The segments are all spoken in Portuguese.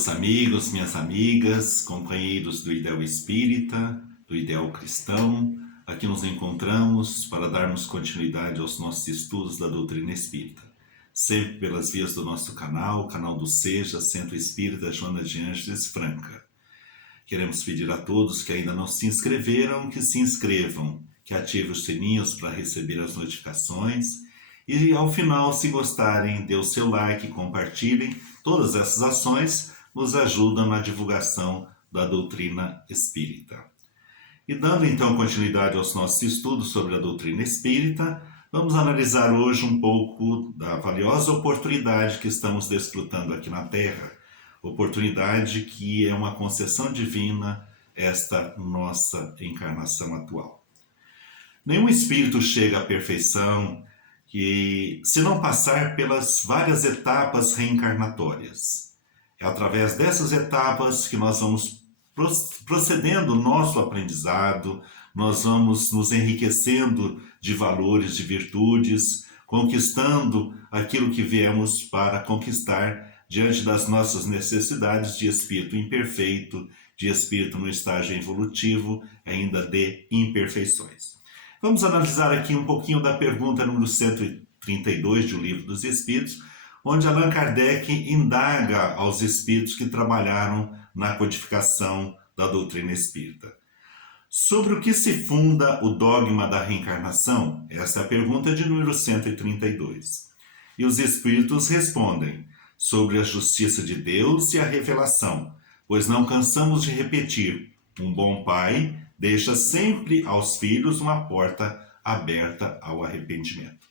Meus amigos, minhas amigas, companheiros do Ideal Espírita, do Ideal Cristão, aqui nos encontramos para darmos continuidade aos nossos estudos da doutrina espírita, sempre pelas vias do nosso canal, o canal do Seja, Centro Espírita Joana de Ângeles Franca. Queremos pedir a todos que ainda não se inscreveram, que se inscrevam, que ativem os sininhos para receber as notificações e, ao final, se gostarem, dê o seu like, compartilhem. Todas essas ações nos ajudam na divulgação da doutrina espírita. E dando então continuidade aos nossos estudos sobre a doutrina espírita, vamos analisar hoje um pouco da valiosa oportunidade que estamos desfrutando aqui na Terra, oportunidade que é uma concessão divina, esta nossa encarnação atual. Nenhum espírito chega à perfeição se não passar pelas várias etapas reencarnatórias. É através dessas etapas que nós vamos procedendo o nosso aprendizado, nós vamos nos enriquecendo de valores, de virtudes, conquistando aquilo que viemos para conquistar diante das nossas necessidades de espírito imperfeito, de espírito no estágio evolutivo, ainda de imperfeições. Vamos analisar aqui um pouquinho da pergunta número 132 do Livro dos Espíritos, onde Allan Kardec indaga aos espíritos que trabalharam na codificação da doutrina espírita. Sobre o que se funda o dogma da reencarnação? Essa é a pergunta de número 132. E os espíritos respondem: sobre a justiça de Deus e a revelação, pois não cansamos de repetir, um bom pai deixa sempre aos filhos uma porta aberta ao arrependimento.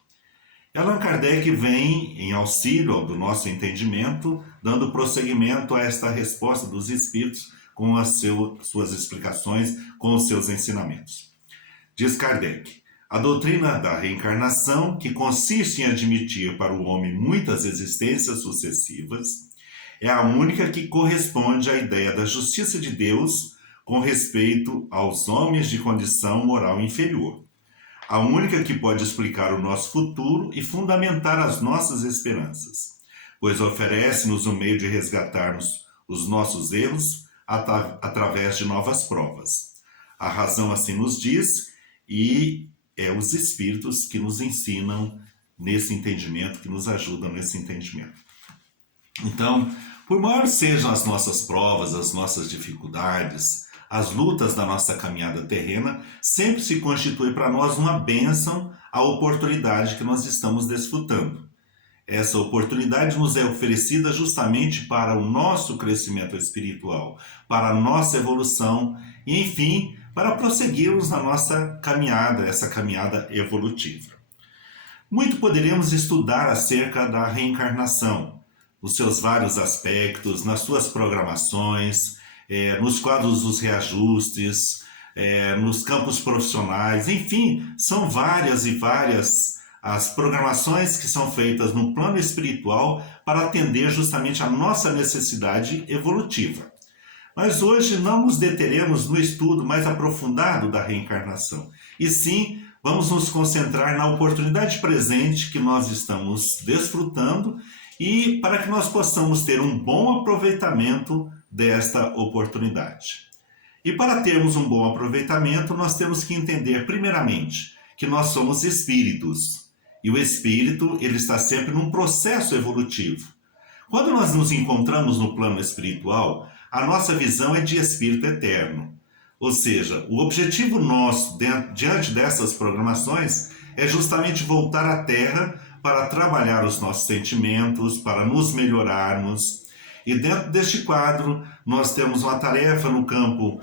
Allan Kardec vem em auxílio do nosso entendimento, dando prosseguimento a esta resposta dos espíritos com as suas explicações, com os seus ensinamentos. Diz Kardec: a doutrina da reencarnação, que consiste em admitir para o homem muitas existências sucessivas, é a única que corresponde à ideia da justiça de Deus com respeito aos homens de condição moral inferior. A única que pode explicar o nosso futuro e fundamentar as nossas esperanças, pois oferece-nos o meio de resgatarmos os nossos erros através de novas provas. A razão assim nos diz, e é os espíritos que nos ensinam nesse entendimento, que nos ajudam nesse entendimento. Então, por maiores sejam as nossas provas, as nossas dificuldades, as lutas da nossa caminhada terrena, sempre se constitui para nós uma bênção a oportunidade que nós estamos desfrutando. Essa oportunidade nos é oferecida justamente para o nosso crescimento espiritual, para a nossa evolução e, enfim, para prosseguirmos na nossa caminhada, essa caminhada evolutiva. Muito poderíamos estudar acerca da reencarnação, nos seus vários aspectos, nas suas programações, nos quadros dos reajustes, nos campos profissionais, enfim, são várias e várias as programações que são feitas no plano espiritual para atender justamente a nossa necessidade evolutiva. Mas hoje não nos deteremos no estudo mais aprofundado da reencarnação, e sim vamos nos concentrar na oportunidade presente que nós estamos desfrutando e para que nós possamos ter um bom aproveitamento desta oportunidade. E para termos um bom aproveitamento, nós temos que entender, primeiramente, que nós somos espíritos. E o espírito, ele está sempre num processo evolutivo. Quando nós nos encontramos no plano espiritual, a nossa visão é de espírito eterno. Ou seja, o objetivo nosso, diante dessas programações, é justamente voltar à Terra para trabalhar os nossos sentimentos, para nos melhorarmos. E dentro deste quadro, nós temos uma tarefa no campo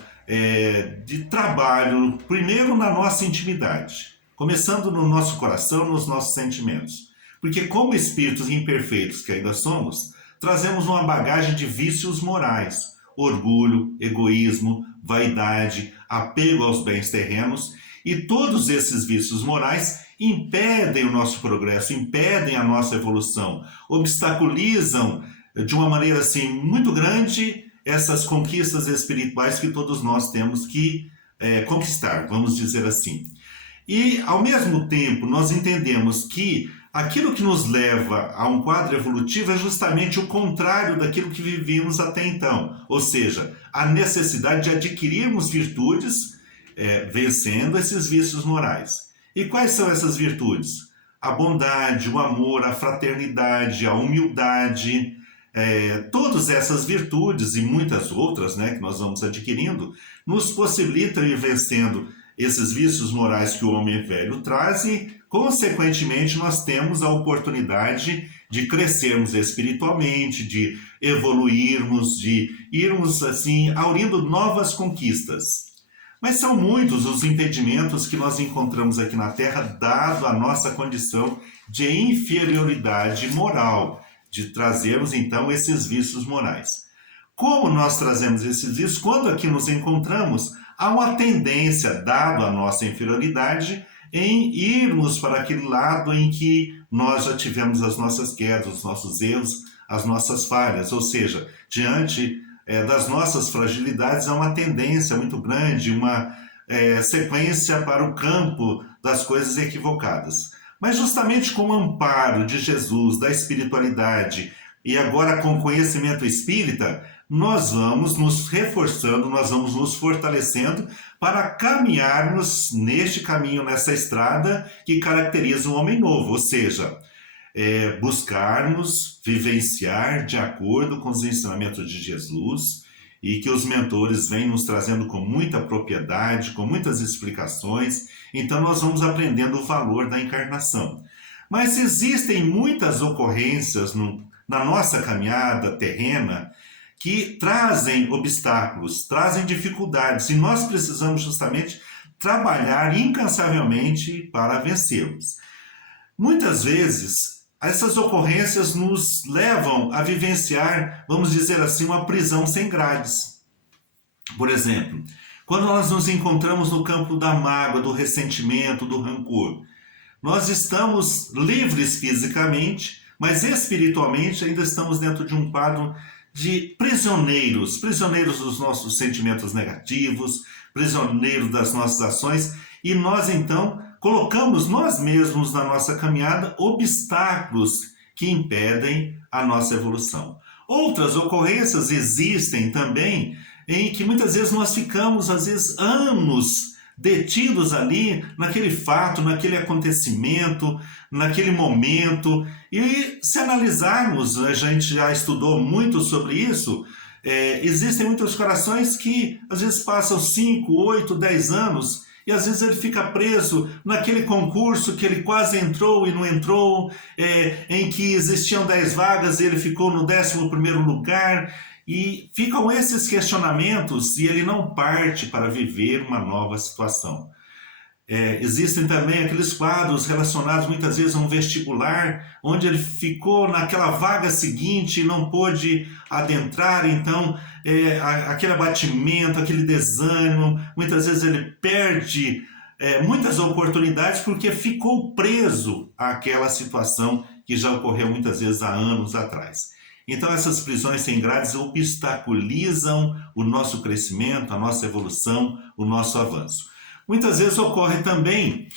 de trabalho, primeiro na nossa intimidade, começando no nosso coração, nos nossos sentimentos. Porque como espíritos imperfeitos que ainda somos, trazemos uma bagagem de vícios morais, orgulho, egoísmo, vaidade, apego aos bens terrenos, e todos esses vícios morais impedem o nosso progresso, impedem a nossa evolução, obstaculizam de uma maneira assim muito grande essas conquistas espirituais que todos nós temos que conquistar, vamos dizer assim. E ao mesmo tempo nós entendemos que aquilo que nos leva a um quadro evolutivo é justamente o contrário daquilo que vivíamos até então. Ou seja, a necessidade de adquirirmos virtudes, vencendo esses vícios morais. E quais são essas virtudes? A bondade, o amor, a fraternidade, a humildade, todas essas virtudes e muitas outras, né, que nós vamos adquirindo, nos possibilitam ir vencendo esses vícios morais que o homem velho traz e, consequentemente, nós temos a oportunidade de crescermos espiritualmente, de evoluirmos, de irmos, assim, aurindo novas conquistas. Mas são muitos os impedimentos que nós encontramos aqui na Terra, dado a nossa condição de inferioridade moral, de trazermos, então, esses vícios morais. Como nós trazemos esses vícios? Quando aqui nos encontramos, há uma tendência, dado a nossa inferioridade, em irmos para aquele lado em que nós já tivemos as nossas quedas, os nossos erros, as nossas falhas, ou seja, diante das nossas fragilidades, há uma tendência muito grande, uma sequência para o campo das coisas equivocadas. Mas justamente com o amparo de Jesus, da espiritualidade, e agora com o conhecimento espírita, nós vamos nos reforçando, nós vamos nos fortalecendo para caminharmos neste caminho, nessa estrada que caracteriza o homem novo, ou seja, buscarmos vivenciar de acordo com os ensinamentos de Jesus e que os mentores vêm nos trazendo com muita propriedade, com muitas explicações. Então nós vamos aprendendo o valor da encarnação. Mas existem muitas ocorrências na nossa caminhada terrena que trazem obstáculos, trazem dificuldades, e nós precisamos justamente trabalhar incansavelmente para vencê-los. Muitas vezes, essas ocorrências nos levam a vivenciar, vamos dizer assim, uma prisão sem grades. Por exemplo, quando nós nos encontramos no campo da mágoa, do ressentimento, do rancor, nós estamos livres fisicamente, mas espiritualmente ainda estamos dentro de um quadro de prisioneiros dos nossos sentimentos negativos, prisioneiros das nossas ações, e nós então colocamos nós mesmos na nossa caminhada obstáculos que impedem a nossa evolução. Outras ocorrências existem também em que muitas vezes nós ficamos, às vezes, anos detidos ali naquele fato, naquele acontecimento, naquele momento. E se analisarmos, a gente já estudou muito sobre isso, existem muitos corações que às vezes passam 5, 8, 10 anos e às vezes ele fica preso naquele concurso que ele quase entrou e não entrou, em que existiam 10 vagas e ele ficou no 11º lugar. E ficam esses questionamentos e ele não parte para viver uma nova situação. Existem também aqueles quadros relacionados muitas vezes a um vestibular, onde ele ficou naquela vaga seguinte e não pôde adentrar, então aquele abatimento, aquele desânimo, muitas vezes ele perde muitas oportunidades porque ficou preso àquela situação que já ocorreu muitas vezes há anos atrás. Então essas prisões sem grades obstaculizam o nosso crescimento, a nossa evolução, o nosso avanço. Muitas vezes ocorre também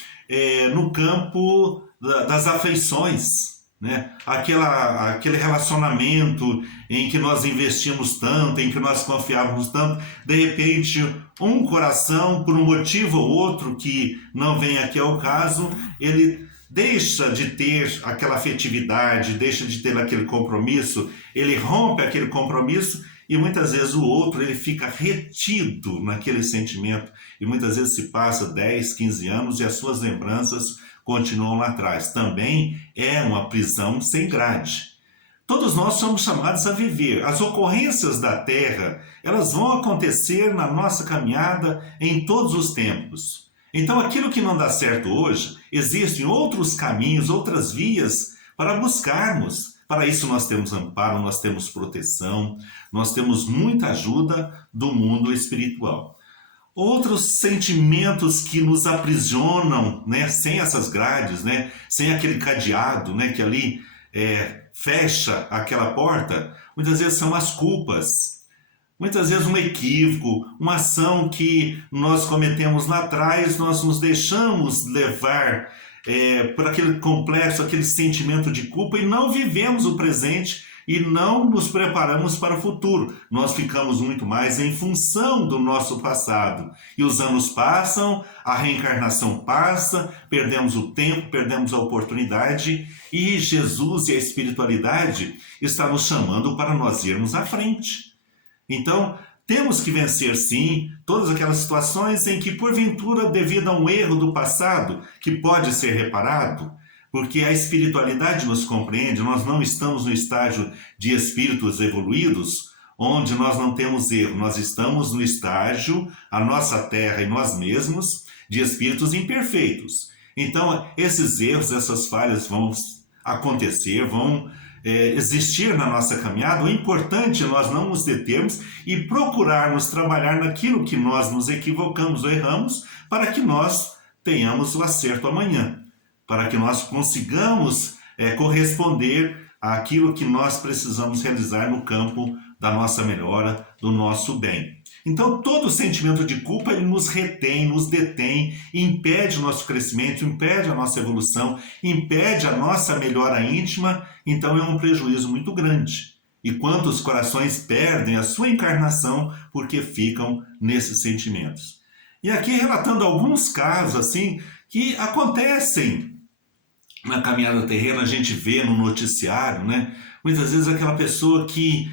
no campo das afeições, né? Aquele relacionamento em que nós investimos tanto, em que nós confiávamos tanto, de repente um coração, por um motivo ou outro que não vem aqui ao caso, ele deixa de ter aquela afetividade, deixa de ter aquele compromisso, ele rompe aquele compromisso e muitas vezes o outro ele fica retido naquele sentimento e muitas vezes se passa 10, 15 anos e as suas lembranças continuam lá atrás. Também é uma prisão sem grade. Todos nós somos chamados a viver. As ocorrências da Terra, elas vão acontecer na nossa caminhada em todos os tempos. Então, aquilo que não dá certo hoje, existem outros caminhos, outras vias para buscarmos. Para isso nós temos amparo, nós temos proteção, nós temos muita ajuda do mundo espiritual. Outros sentimentos que nos aprisionam, né, sem essas grades, né, sem aquele cadeado, né, que ali fecha aquela porta, muitas vezes são as culpas. Muitas vezes um equívoco, uma ação que nós cometemos lá atrás, nós nos deixamos levar por aquele complexo, aquele sentimento de culpa e não vivemos o presente e não nos preparamos para o futuro. Nós ficamos muito mais em função do nosso passado. E os anos passam, a reencarnação passa, perdemos o tempo, perdemos a oportunidade e Jesus e a espiritualidade está nos chamando para nós irmos à frente. Então, temos que vencer, sim, todas aquelas situações em que, porventura, devido a um erro do passado, que pode ser reparado, porque a espiritualidade nos compreende, nós não estamos no estágio de espíritos evoluídos, onde nós não temos erro, nós estamos no estágio, a nossa terra e nós mesmos, de espíritos imperfeitos. Então, esses erros, essas falhas vão acontecer, vão existir na nossa caminhada. O importante é nós não nos determos e procurarmos trabalhar naquilo que nós nos equivocamos ou erramos, para que nós tenhamos o acerto amanhã, para que nós consigamos corresponder àquilo que nós precisamos realizar no campo da nossa melhora, do nosso bem. Então, todo sentimento de culpa ele nos retém, nos detém, impede o nosso crescimento, impede a nossa evolução, impede a nossa melhora íntima, então é um prejuízo muito grande. E quantos corações perdem a sua encarnação porque ficam nesses sentimentos. E aqui relatando alguns casos assim que acontecem na caminhada terrena, a gente vê no noticiário, né? Muitas vezes aquela pessoa que,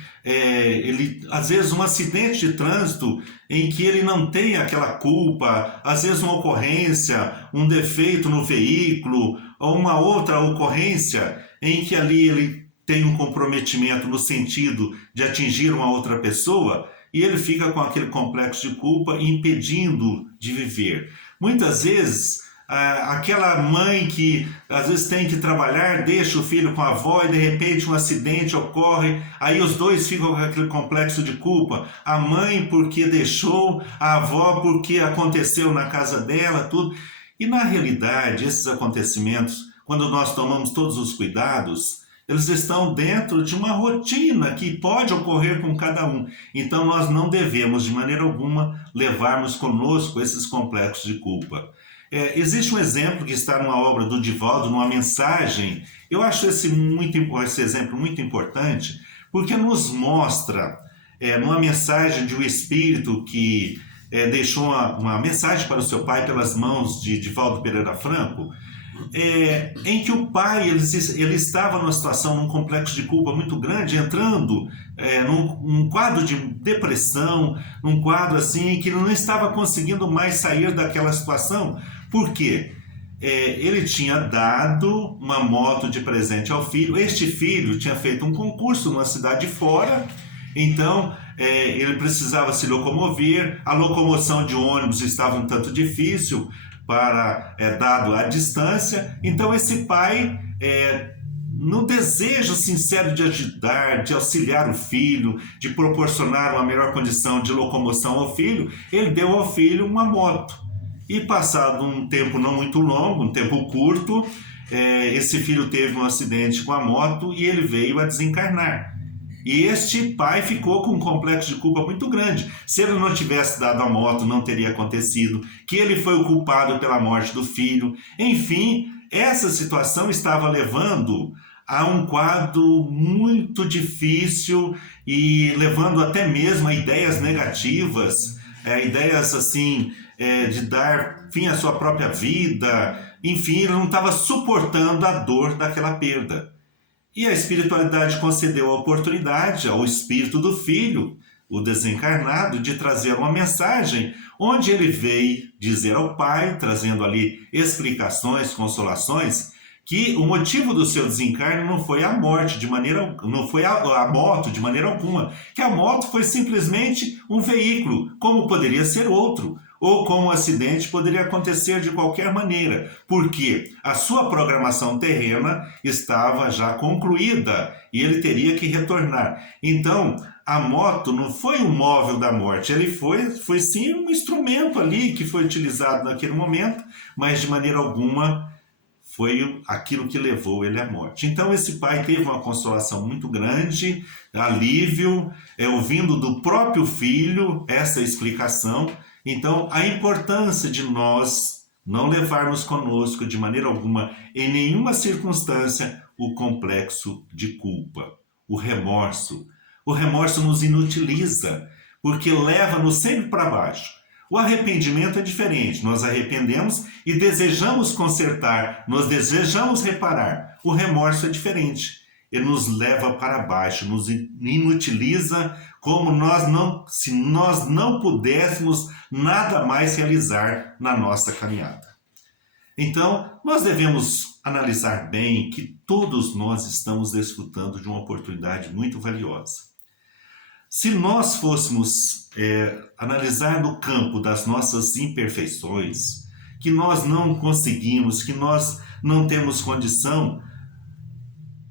às vezes um acidente de trânsito em que ele não tem aquela culpa, às vezes uma ocorrência, um defeito no veículo, ou uma outra ocorrência em que ali ele tem um comprometimento no sentido de atingir uma outra pessoa e ele fica com aquele complexo de culpa impedindo de viver. Muitas vezes aquela mãe que às vezes tem que trabalhar, deixa o filho com a avó e de repente um acidente ocorre, aí os dois ficam com aquele complexo de culpa, a mãe porque deixou, a avó porque aconteceu na casa dela, tudo. E na realidade esses acontecimentos, quando nós tomamos todos os cuidados, eles estão dentro de uma rotina que pode ocorrer com cada um. Então nós não devemos de maneira alguma levarmos conosco esses complexos de culpa. Existe um exemplo que está numa obra do Divaldo, numa mensagem. Eu acho esse exemplo muito importante, porque nos mostra, numa mensagem de um espírito que deixou uma mensagem para o seu pai pelas mãos de Divaldo Pereira Franco, em que o pai ele estava numa situação, num complexo de culpa muito grande, entrando num quadro de depressão, num quadro assim que ele não estava conseguindo mais sair daquela situação. Por quê? Ele tinha dado uma moto de presente ao filho. Este filho tinha feito um concurso numa cidade fora, então ele precisava se locomover, a locomoção de ônibus estava um tanto difícil, dado a distância. Então esse pai, no desejo sincero de ajudar, de auxiliar o filho, de proporcionar uma melhor condição de locomoção ao filho, ele deu ao filho uma moto. E passado um tempo não muito longo, um tempo curto, esse filho teve um acidente com a moto e ele veio a desencarnar. E este pai ficou com um complexo de culpa muito grande. Se ele não tivesse dado a moto, não teria acontecido, que ele foi o culpado pela morte do filho. Enfim, essa situação estava levando a um quadro muito difícil e levando até mesmo a ideias negativas, ideias assim, de dar fim à sua própria vida. Enfim, ele não estava suportando a dor daquela perda. E a espiritualidade concedeu a oportunidade ao espírito do filho, o desencarnado, de trazer uma mensagem onde ele veio dizer ao pai, trazendo ali explicações, consolações, que o motivo do seu desencarne não foi a morte não foi a moto de maneira alguma, que a moto foi simplesmente um veículo, como poderia ser outro, ou como um acidente poderia acontecer de qualquer maneira, porque a sua programação terrena estava já concluída e ele teria que retornar. Então, a moto não foi um móvel da morte, ele foi sim um instrumento ali que foi utilizado naquele momento, mas de maneira alguma foi aquilo que levou ele à morte. Então esse pai teve uma consolação muito grande, alívio, ouvindo do próprio filho essa explicação. Então a importância de nós não levarmos conosco de maneira alguma, em nenhuma circunstância, o complexo de culpa, o remorso. O remorso nos inutiliza, porque leva-nos sempre para baixo. O arrependimento é diferente, nós arrependemos e desejamos consertar, nós desejamos reparar. O remorso é diferente, ele nos leva para baixo, nos inutiliza como se nós não pudéssemos nada mais realizar na nossa caminhada. Então, nós devemos analisar bem que todos nós estamos desfrutando de uma oportunidade muito valiosa. Se nós fôssemos analisar no campo das nossas imperfeições, que nós não conseguimos, que nós não temos condição,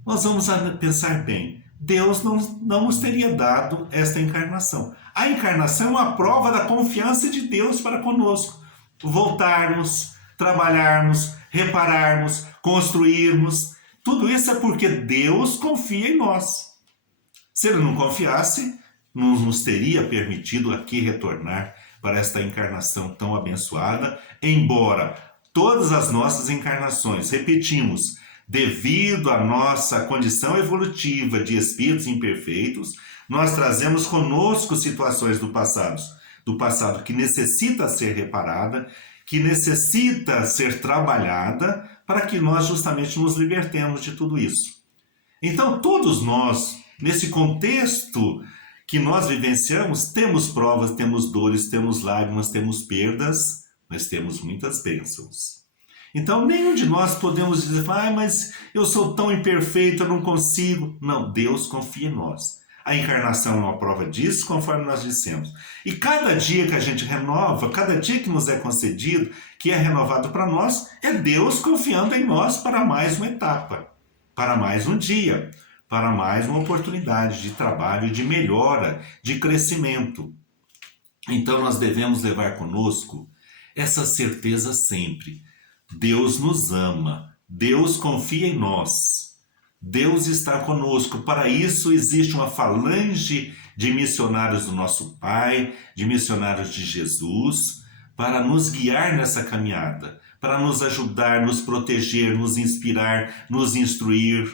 nós vamos pensar bem. Deus não nos teria dado esta encarnação. A encarnação é uma prova da confiança de Deus para conosco. Voltarmos, trabalharmos, repararmos, construirmos. Tudo isso é porque Deus confia em nós. Se Ele não confiasse, não nos teria permitido aqui retornar para esta encarnação tão abençoada, embora todas as nossas encarnações, repetimos, devido à nossa condição evolutiva de espíritos imperfeitos, nós trazemos conosco situações do passado que necessita ser reparada, que necessita ser trabalhada para que nós justamente nos libertemos de tudo isso. Então, todos nós, nesse contexto que nós vivenciamos, temos provas, temos dores, temos lágrimas, temos perdas, mas temos muitas bênçãos. Então, nenhum de nós podemos dizer, mas eu sou tão imperfeito, eu não consigo. Não, Deus confia em nós. A encarnação é uma prova disso, conforme nós dissemos. E cada dia que a gente renova, cada dia que nos é concedido, que é renovado para nós, é Deus confiando em nós para mais uma etapa, para mais um dia, para mais uma oportunidade de trabalho, de melhora, de crescimento. Então, nós devemos levar conosco essa certeza sempre. Deus nos ama, Deus confia em nós, Deus está conosco. Para isso existe uma falange de missionários do nosso Pai, de missionários de Jesus, para nos guiar nessa caminhada, para nos ajudar, nos proteger, nos inspirar, nos instruir.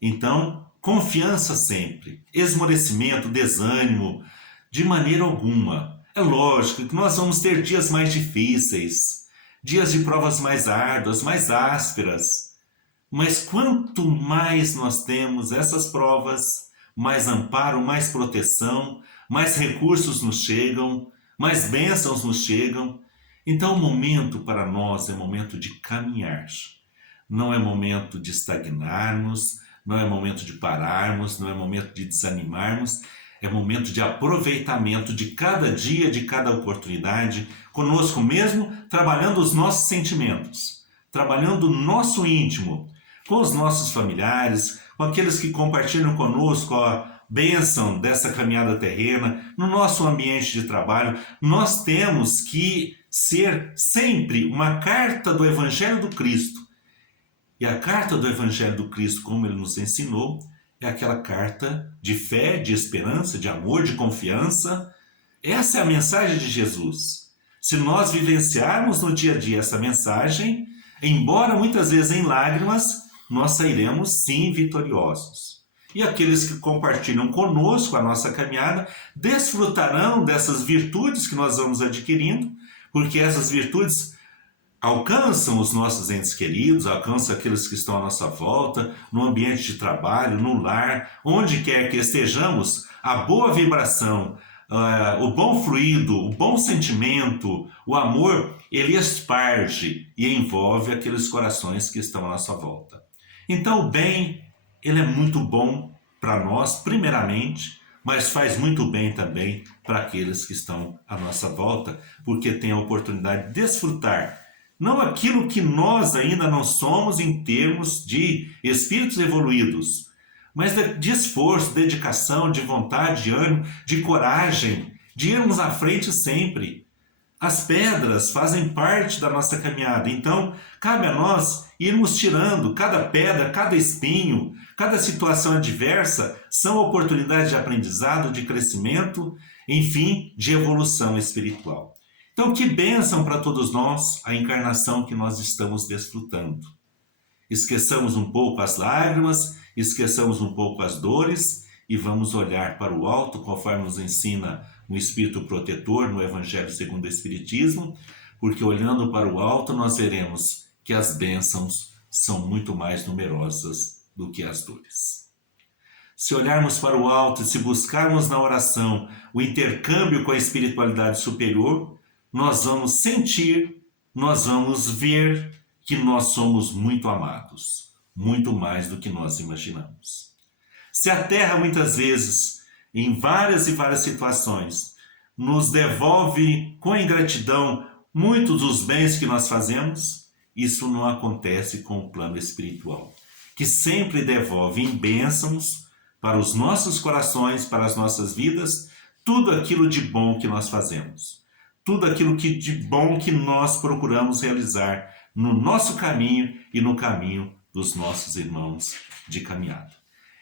Então, confiança sempre, esmorecimento, desânimo, de maneira alguma. É lógico que nós vamos ter dias mais difíceis, dias de provas mais árduas, mais ásperas. Mas quanto mais nós temos essas provas, mais amparo, mais proteção, mais recursos nos chegam, mais bênçãos nos chegam. Então o momento para nós é momento de caminhar. Não é momento de estagnarmos, não é momento de pararmos, não é momento de desanimarmos. É momento de aproveitamento de cada dia, de cada oportunidade, conosco mesmo, trabalhando os nossos sentimentos, trabalhando o nosso íntimo, com os nossos familiares, com aqueles que compartilham conosco a bênção dessa caminhada terrena, no nosso ambiente de trabalho. Nós temos que ser sempre uma carta do Evangelho do Cristo. E a carta do Evangelho do Cristo, como ele nos ensinou, é aquela carta de fé, de esperança, de amor, de confiança. Essa é a mensagem de Jesus. Se nós vivenciarmos no dia a dia essa mensagem, embora muitas vezes em lágrimas, nós sairemos sim vitoriosos. E aqueles que compartilham conosco a nossa caminhada desfrutarão dessas virtudes que nós vamos adquirindo, porque essas virtudes alcançam os nossos entes queridos, alcançam aqueles que estão à nossa volta, no ambiente de trabalho, no lar, onde quer que estejamos, a boa vibração, o bom fluido, o bom sentimento, o amor, ele esparge e envolve aqueles corações que estão à nossa volta. Então o bem, ele é muito bom para nós, primeiramente, mas faz muito bem também para aqueles que estão à nossa volta, porque tem a oportunidade de desfrutar não aquilo que nós ainda não somos em termos de espíritos evoluídos, mas de esforço, dedicação, de vontade, de ânimo, de coragem, de irmos à frente sempre. As pedras fazem parte da nossa caminhada, então cabe a nós irmos tirando cada pedra, cada espinho, cada situação adversa, são oportunidades de aprendizado, de crescimento, enfim, de evolução espiritual. Então, que bênção para todos nós a encarnação que nós estamos desfrutando. Esqueçamos um pouco as lágrimas, esqueçamos um pouco as dores e vamos olhar para o alto, conforme nos ensina o Espírito Protetor no Evangelho segundo o Espiritismo, porque olhando para o alto nós veremos que as bênçãos são muito mais numerosas do que as dores. Se olharmos para o alto e se buscarmos na oração o intercâmbio com a espiritualidade superior, nós vamos sentir, nós vamos ver que nós somos muito amados, muito mais do que nós imaginamos. Se a Terra muitas vezes, em várias e várias situações, nos devolve com ingratidão muitos dos bens que nós fazemos, isso não acontece com o plano espiritual, que sempre devolve em bênçãos para os nossos corações, para as nossas vidas, tudo aquilo de bom que nós fazemos, tudo aquilo de bom que nós procuramos realizar no nosso caminho e no caminho dos nossos irmãos de caminhada.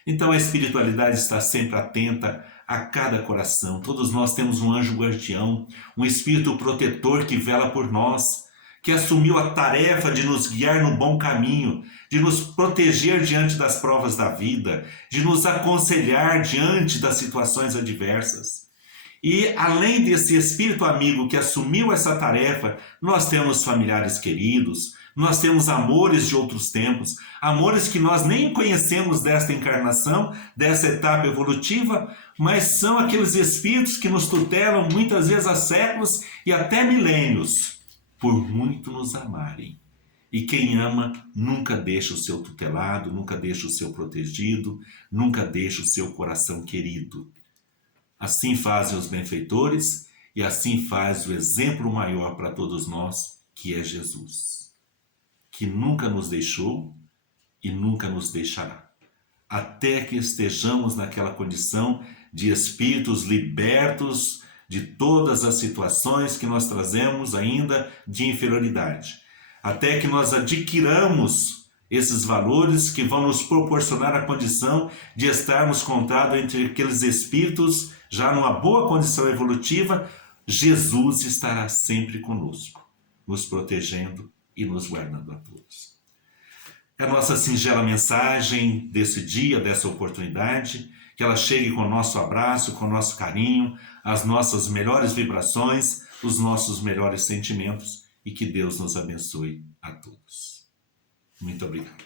Então a espiritualidade está sempre atenta a cada coração. Todos nós temos um anjo guardião, um espírito protetor que vela por nós, que assumiu a tarefa de nos guiar no bom caminho, de nos proteger diante das provas da vida, de nos aconselhar diante das situações adversas. E além desse espírito amigo que assumiu essa tarefa, nós temos familiares queridos, nós temos amores de outros tempos, amores que nós nem conhecemos desta encarnação, dessa etapa evolutiva, mas são aqueles espíritos que nos tutelam muitas vezes há séculos e até milênios, por muito nos amarem. E quem ama nunca deixa o seu tutelado, nunca deixa o seu protegido, nunca deixa o seu coração querido. Assim fazem os benfeitores e assim faz o exemplo maior para todos nós, que é Jesus, que nunca nos deixou e nunca nos deixará, até que estejamos naquela condição de espíritos libertos de todas as situações que nós trazemos ainda de inferioridade, até que nós adquiramos esses valores que vão nos proporcionar a condição de estarmos contados entre aqueles espíritos já numa boa condição evolutiva. Jesus estará sempre conosco, nos protegendo e nos guardando a todos. É a nossa singela mensagem desse dia, dessa oportunidade, que ela chegue com o nosso abraço, com o nosso carinho, as nossas melhores vibrações, os nossos melhores sentimentos e que Deus nos abençoe a todos. Muito obrigado.